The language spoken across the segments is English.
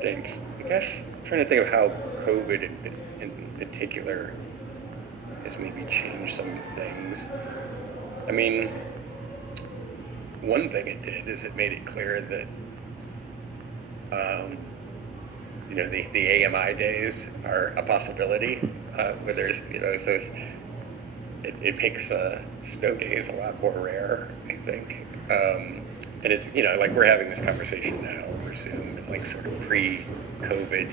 think, I guess, I'm trying to think of how COVID in particular has maybe changed some things. I mean, one thing it did is it made it clear that, um, the AMI days are a possibility. Where there's, so it makes snow days a lot more rare, I think. And it's, like we're having this conversation now over Zoom, and like sort of pre-COVID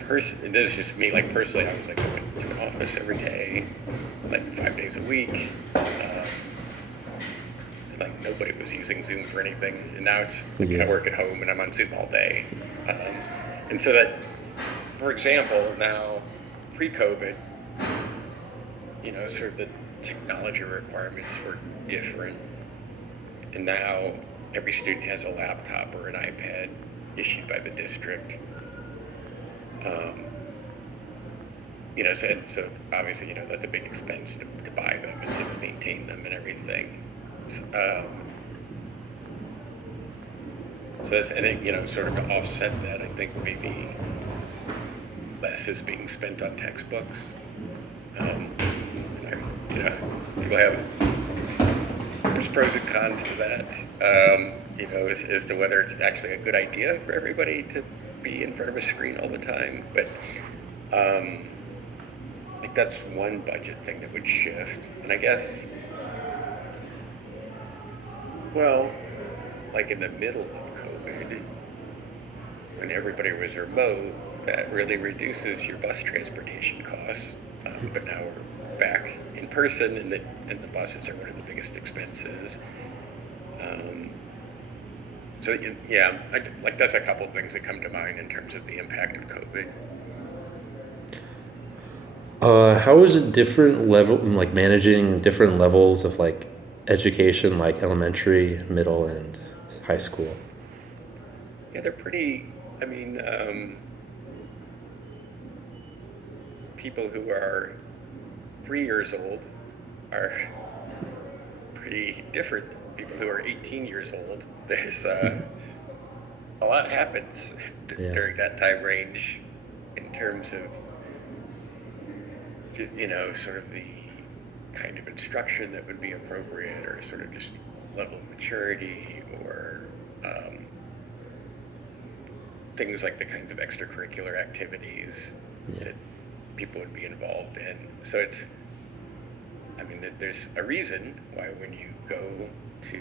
person. This is just me, like personally, I was like going to an office every day, like 5 days a week. And like nobody was using Zoom for anything, and now it's like I Yeah. work at home and I'm on Zoom all day. And so that, for example, now pre-COVID, sort of the technology requirements were different, and now every student has a laptop or an iPad issued by the district. Um, so obviously, that's a big expense to buy them and to maintain them and everything. So that's, I think, sort of to offset that, I think maybe less is being spent on textbooks. People have, there's pros and cons to that, as to whether it's actually a good idea for everybody to be in front of a screen all the time. But like that's one budget thing that would shift. And I guess, well, like in the middle of COVID, when everybody was remote, that really reduces your bus transportation costs. But now we're back in person, and the buses are one of the biggest expenses. Um, so yeah, like that's a couple of things that come to mind in terms of the impact of COVID. How is it different level, like managing different levels of like education, like elementary, middle, and high school? Yeah, they're pretty. I mean, people who are 3 years old are pretty different. People who are 18 years old, there's a lot happens Yeah. during that time range in terms of, sort of the kind of instruction that would be appropriate, or sort of just level of maturity, or things like the kinds of extracurricular activities Yeah. that people would be involved in. So it's, I mean, there's a reason why when you go to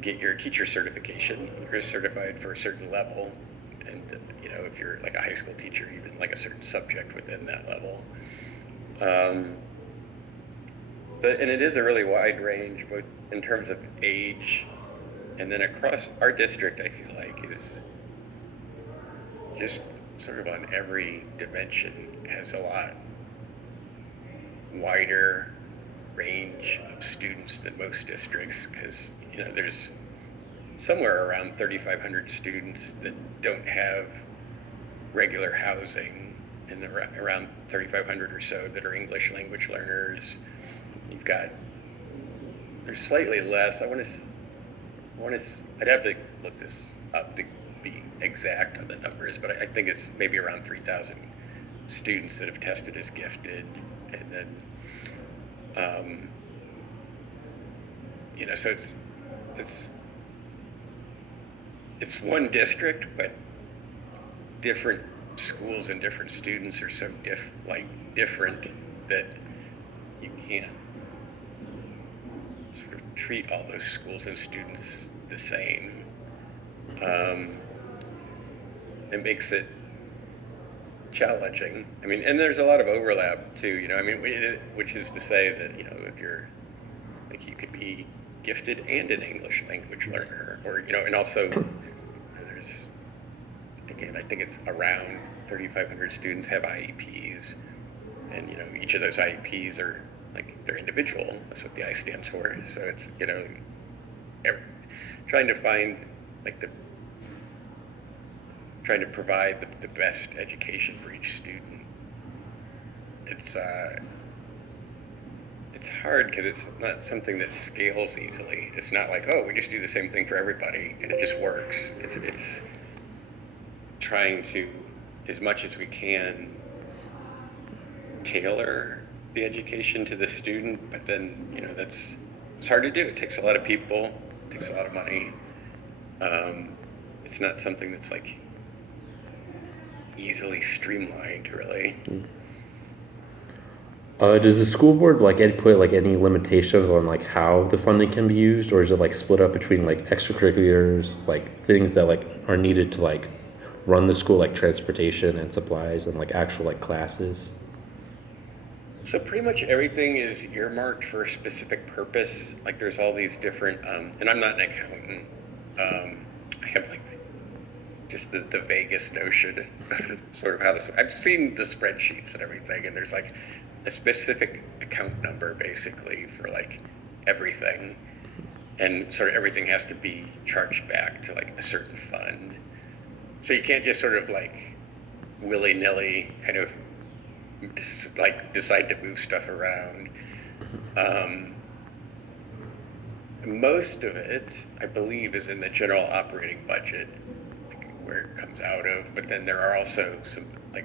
get your teacher certification, you're certified for a certain level, and if you're like a high school teacher, even like a certain subject within that level. And it is a really wide range, both in terms of age, and then across our district, I feel like is just sort of on every dimension has a lot wider range of students than most districts, because there's somewhere around 3,500 students that don't have regular housing, and around 3,500 or so that are English language learners. You've got, there's slightly less. I'd have to look this up to be exact on the numbers, but I think it's maybe around 3,000 students that have tested as gifted, and then, so it's one district, but different schools and different students are so different that you can't sort of treat all those schools and students the same. It makes it challenging. I mean, and there's a lot of overlap too. I mean, which is to say that if you're like, you could be gifted and an English language learner, or and also there's, again, I think it's around 3,500 students have IEPs, and each of those IEPs are like, they're individual. That's what the I stands for. So it's trying to find like trying to provide the best education for each student. It's it's hard because it's not something that scales easily. It's not like, oh, we just do the same thing for everybody and it just works. It's trying to, as much as we can, tailor the education to the student, but then, it's hard to do. It takes a lot of people, it takes a lot of money. It's not something that's like easily streamlined, really. Does the school board like put like any limitations on like how the funding can be used, or is it like split up between like extracurriculars, like things that like are needed to like run the school, like transportation and supplies, and like actual like classes? So pretty much everything is earmarked for a specific purpose. Like there's all these different, and I'm not an accountant. I have like just the vaguest notion of sort of how this. I've seen the spreadsheets and everything, and there's like a specific account number basically for like everything, and sort of everything has to be charged back to like a certain fund. So you can't just sort of like willy-nilly kind of like decide to move stuff around. Most of it, I believe, is in the general operating budget, like where it comes out of. But then there are also some like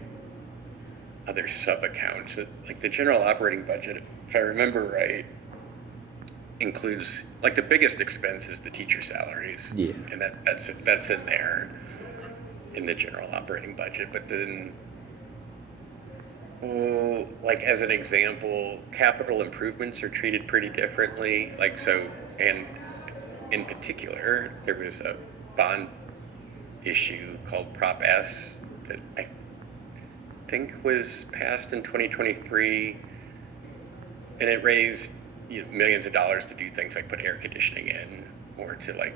other sub accounts. Like the general operating budget, if I remember right, includes like the biggest expense is the teacher salaries. Yeah. And that's in there in the general operating budget. But then, like as an example, capital improvements are treated pretty differently. Like so, and in particular, there was a bond issue called Prop S that I think was passed in 2023, and it raised millions of dollars to do things like put air conditioning in, or to like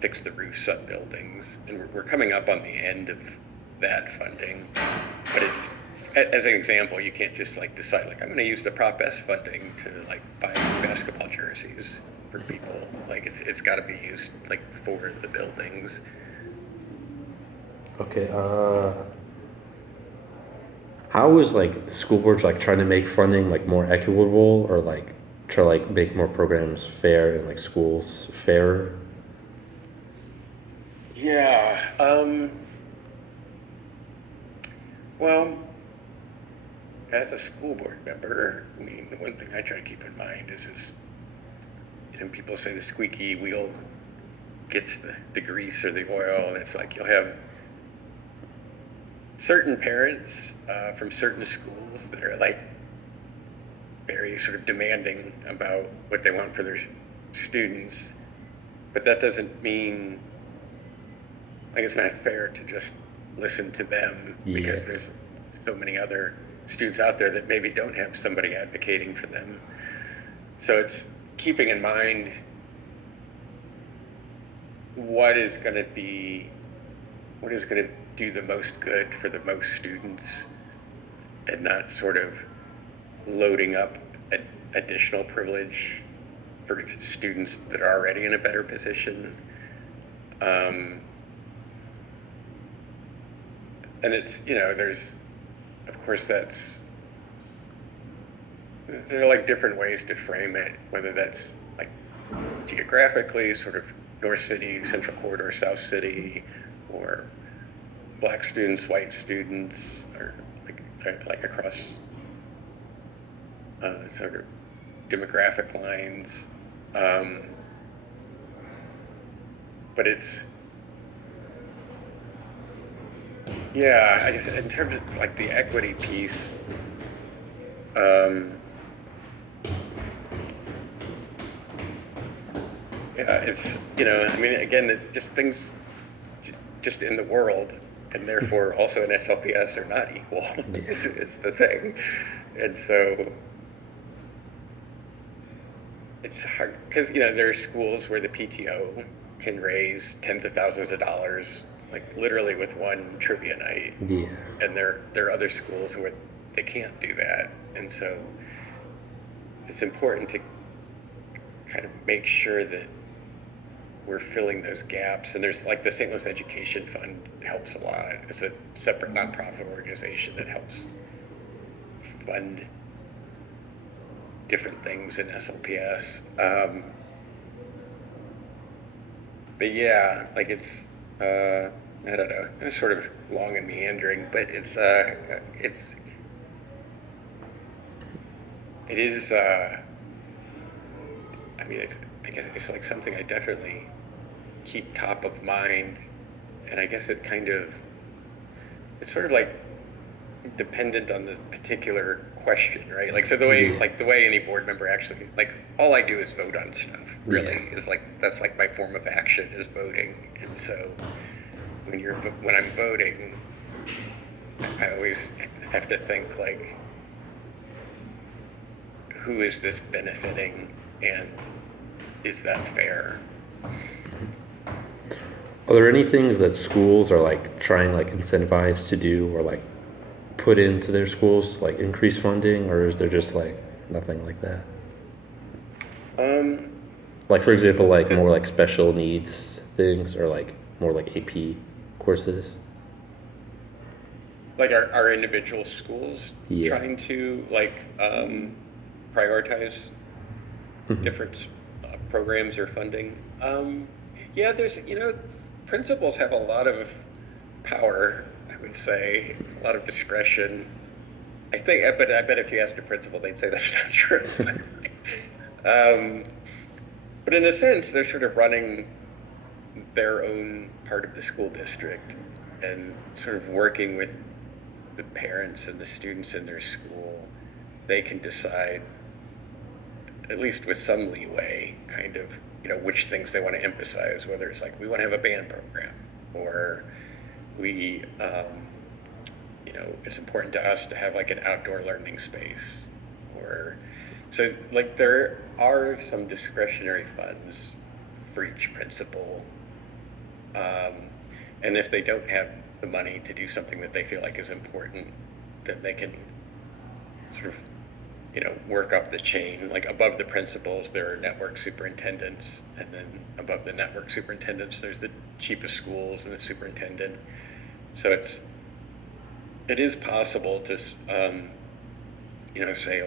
fix the roofs on buildings. And we're coming up on the end of that funding, but it's, as an example, you can't just like decide like I'm going to use the Prop S funding to like buy basketball jerseys for people. Like it's got to be used like for the buildings. Okay. How is like the school boards like trying to make funding like more equitable, or like try to like make more programs fair and like schools fairer? Yeah. Well, as a school board member, I mean, the one thing I try to keep in mind is people say the squeaky wheel gets the grease or the oil, and it's like you'll have certain parents from certain schools that are like very sort of demanding about what they want for their students, but that doesn't mean like it's not fair to just listen to them. Yeah. Because there's so many other students out there that maybe don't have somebody advocating for them. So it's keeping in mind what is going to do the most good for the most students, and not sort of loading up additional privilege for students that are already in a better position. And it's, there's, of course, there are like different ways to frame it, whether that's like geographically, sort of North City, Central Corridor, South City, or Black students, white students, or like across sort of demographic lines. But it's, yeah, I guess in terms of like the equity piece, yeah, it's, I mean, again, it's just things just in the world, and therefore also in SLPS are not equal is the thing. And so it's hard because, there are schools where the PTO can raise tens of thousands of dollars, like literally with one trivia night. Yeah. And there are other schools where they can't do that. And so it's important to kind of make sure that we're filling those gaps. And there's like the St. Louis Education Fund helps a lot. It's a separate nonprofit organization that helps fund different things in SLPS. But yeah, like I don't know, it's sort of long and meandering, but it is, I mean, I guess it's like something I definitely keep top of mind, and I guess it's sort of like dependent on the particular question, right? Like, so Yeah. the way any board member actually, like, all I do is vote on stuff, really, Yeah. is like, that's like my form of action is voting. And so when I'm voting, I always have to think, like, who is this benefiting, and is that fair? Are there any things that schools are like trying like incentivize to do or like put into their schools like increase funding, or is there just like nothing like that? Um, Like for example, like to, more like special needs things or like more like AP courses. like, our individual schools Yeah. trying to, like, prioritize Hmm. different programs or funding. Yeah, principals have a lot of power, I would say, a lot of discretion. I bet if you asked a principal, they'd say that's not true. um, but in a sense, they're sort of running their own part of the school district and sort of working with the parents and the students in their school. They can decide, at least with some leeway, kind of, which things they want to emphasize, whether it's like, we want to have a band program, or we, it's important to us to have like an outdoor learning space, or, so like there are some discretionary funds for each principal. Um, and if they don't have the money to do something that they feel like is important, then they can sort of, work up the chain. Like, above the principals, there are network superintendents, and then above the network superintendents, there's the chief of schools and the superintendent. So it is possible to, say,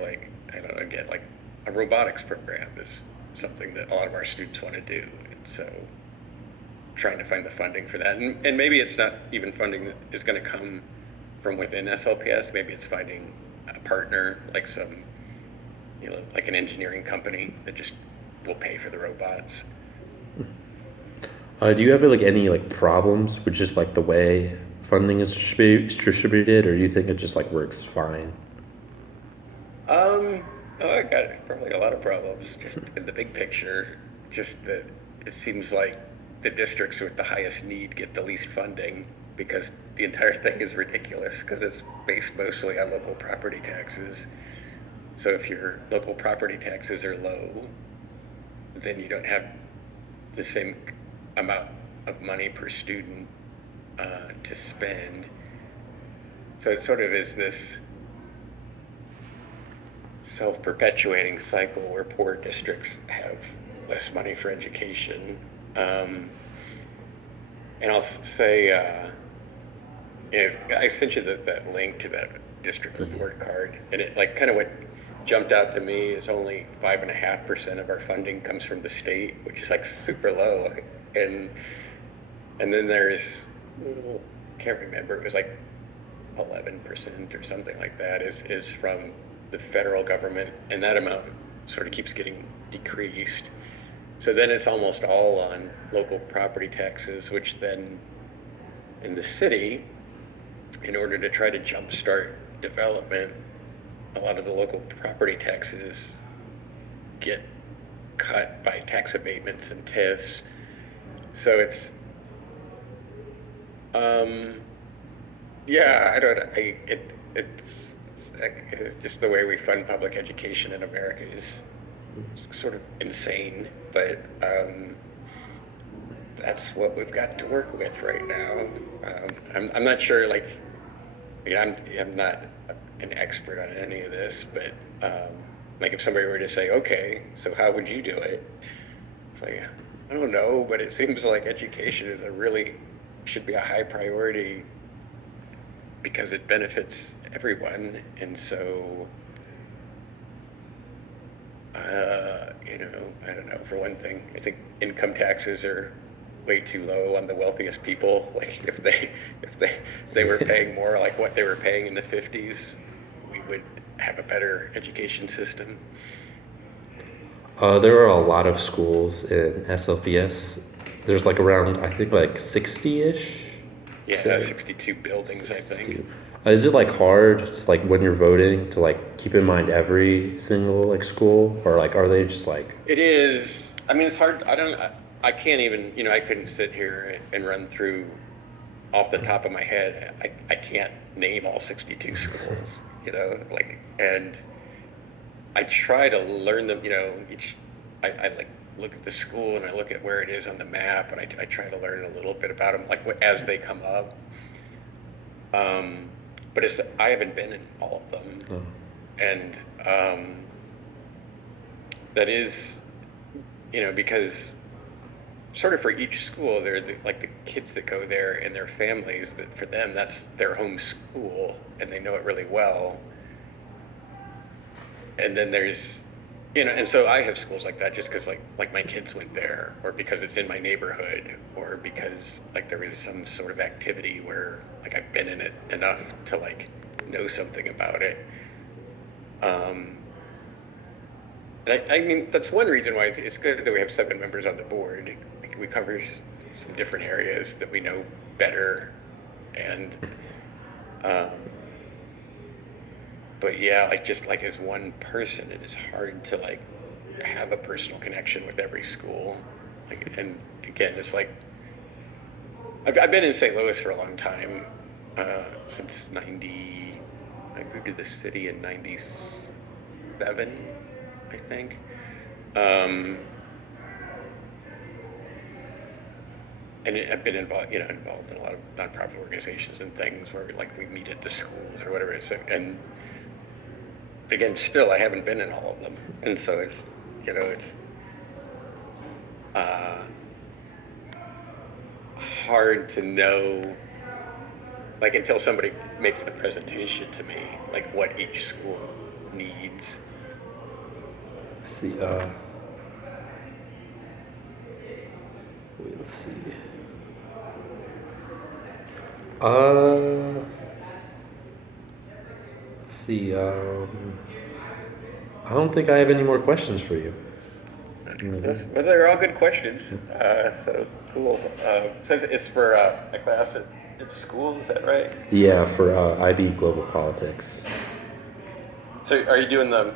like, I don't know, again, like, a robotics program is something that a lot of our students want to do, and so trying to find the funding for that, and maybe it's not even funding that is going to come from within SLPS. Maybe it's finding a partner, like like an engineering company that just will pay for the robots. Do you have like any like problems with just like the way funding is distributed, or do you think it just like works fine? Oh, I got probably a lot of problems, just in the big picture. Just that it seems like the districts with the highest need get the least funding, because the entire thing is ridiculous, because it's based mostly on local property taxes. So if your local property taxes are low, then you don't have the same amount of money per student to spend. So it sort of is this self-perpetuating cycle where poor districts have less money for education. And I'll say, I sent you that link to that district report card, and it, like, kind of what jumped out to me is only 5.5% of our funding comes from the state, which is like super low, and then there's, can't remember, it was like 11% or something like that is from the federal government, and that amount sort of keeps getting decreased. So then it's almost all on local property taxes, which then in the city, in order to try to jumpstart development, a lot of the local property taxes get cut by tax abatements and TIFs. So yeah, I don't, it's just the way we fund public education in America is sort of insane, but that's what we've got to work with right now. I'm not sure, like, I'm not an expert on any of this, but like, if somebody were to say, okay, so how would you do it? It's like, I don't know, but it seems like education should be a high priority because it benefits everyone. And so I don't know. For one thing, I think income taxes are way too low on the wealthiest people. Like if they were paying more like what they were paying in the 50s, we would have a better education system. There are a lot of schools in SLPS. There's like around, I think like 60-ish. Yeah, So 62 buildings, I 62. think. Is it like hard, like when you're voting, to like keep in mind every single like school, or like are they just like, It is. I mean, it's hard. I can't even. I couldn't sit here and run through off the top of my head. I can't name all 62 schools. And I try to learn them. I like look at the school and I look at where it is on the map, and I try to learn a little bit about them, like as they come up. Um, but I haven't been in all of them, oh, and that is, because sort of for each school, they're like the kids that go there and their families, that for them that's their home school and they know it really well. And then there's, and so I have schools like that just because like my kids went there, or because it's in my neighborhood, or because like there is some sort of activity where like I've been in it enough to like know something about it. Um, and I mean, that's one reason why it's good that we have 7 members on the board. We cover some different areas that we know better. And, um, but yeah, like just like as one person, it is hard to like have a personal connection with every school. Like, and again, it's like, I've been in St. Louis for a long time, since 90, I moved to the city in 97, I think. Um, and I've been involved in a lot of nonprofit organizations and things where like we meet at the schools or whatever. And again, still I haven't been in all of them, and so it's uh, hard to know, like until somebody makes a presentation to me, like what each school needs. I see, wait, let's see. Uh, let's see, I don't think I have any more questions for you. Well, they're all good questions. So cool. So it's for a class at school, is that right? Yeah, for IB Global Politics. So are you doing the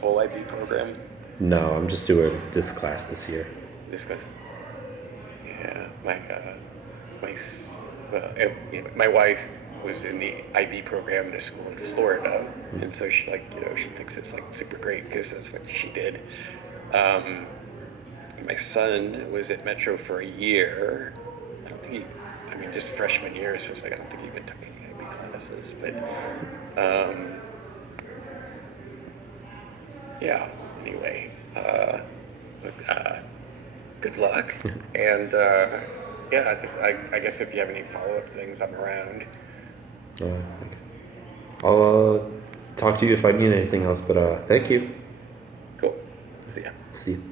full IB program? No, I'm just doing this class this year. This class? Yeah, my my wife was in the IB program at a school in Florida, and so she thinks it's like super great because that's what she did. Um, my son was at Metro for a year. I don't think I mean, just freshman year, so it's like I don't think he even took any IB classes, but yeah. Anyway, good luck, and yeah, I guess if you have any follow-up things, I'm around. Okay. I'll talk to you if I need anything else, but thank you. Cool. See ya. See you.